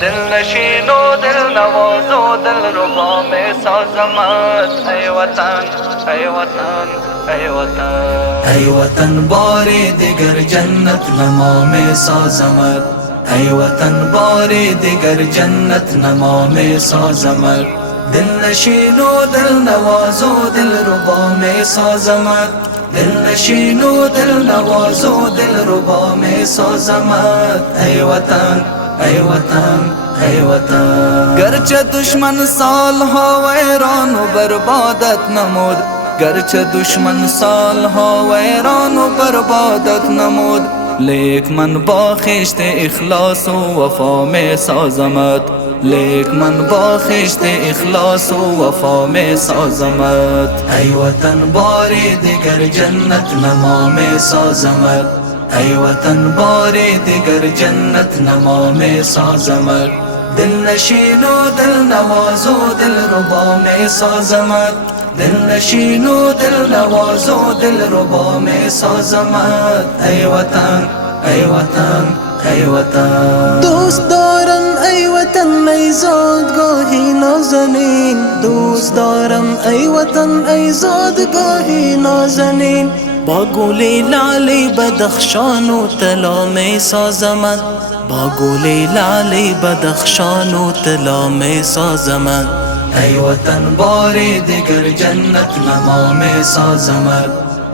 دل نشین و دل نواز و دل ربا میں سازمت. ای وطن ای وطن ای وطن ای وطن بار دیگر جنت نما میں سازمت. ای وطن بار دیگر جنت نما میں سازمت. دل نشین و دل نواز و دل ربا میں سازمت. دل نشین و دل نواز و دل ربا میں سازمت. ای وطن ای وطن ای وطن گرچه دشمن سالها ویران و بربادت نمود. گرچه دشمن سالها ویران و بربادت نمود. لیک من با خشت اخلاص و وفا میں سازمت. لیک من با خشت اخلاص و وفا میں سازمت. ای وطن بار دیگر جنت نما میں سازمت. ای وطن بار دیگر جنت نما میں سازمت. دل نشین و دل نواز و دل ربا میں سازمت. دل نشین و دل نواز و دل ربا میں سازمت. ای وطن ای وطن ای وطن دوست دارم ای وطن ای زادگاهی نازنین. دوست دارم ای وطن ای زادگاهی نازنین. با گل لعل بدخشان و طلا می سازمت. با گل لعل بدخشان و طلا می سازمت. ای وطن بار دیگر جنت نما میں سازمت.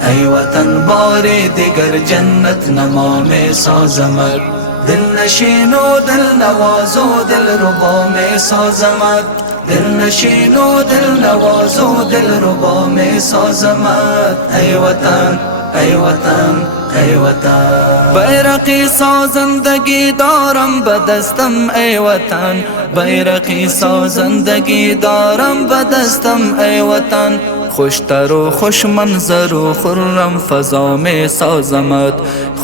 ای وطن بار دیگر جنت نما میں سازمت. دل نشین و دل نواز و دل ربا میں سازمت. دل نشین و دل نواز و دل ربا میں سازمت. ای وطن ای وطن ای وطن بیرقی سازندگی دارم بدستم. ای وطن بیرقی سازندگی دارم بدستم. ای وطن خوشتر و خوش منظر و خرم فضا میں سازمت.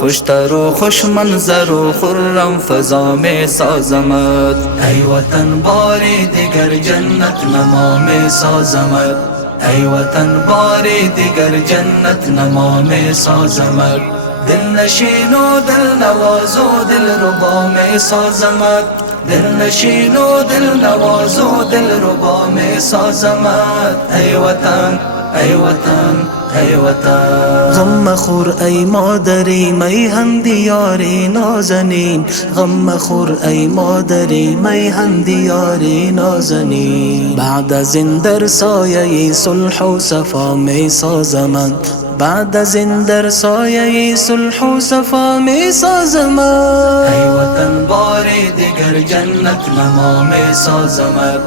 خوشتر و خوش منظر و خرم فضا میں سازمت. ای وطن بار دیگر جنت نما میں سازمت. ای وطن بار دیگر جنت نما میں سازمت. دل نشین و دل نواز و دل ربا میں سازمت. دل نشین و دل نواز و دل ربا میں سازمت. ای وطن ای وطن ای وطن غم مخور ای مادری میهن دیاری نازنین. غم مخور ای مادری میهن دیاری نازنین. بعد از این در سایه صلح و صفا می سازمت. بعد از این در سایه صلح و صفا می سازمت. ای وطن بار دیگر جنت نما میں سازمت.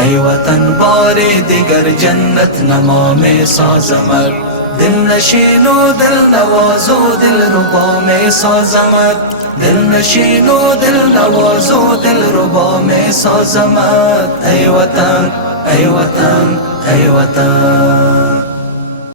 ای وطن بار دیگر جنت نما میں سازمت. دل نشین و دل نواز و دل ربا میں سازمت. دل نشین و دل نواز و دل ربا میں سازمت. ای وطن ای وطن ای وطن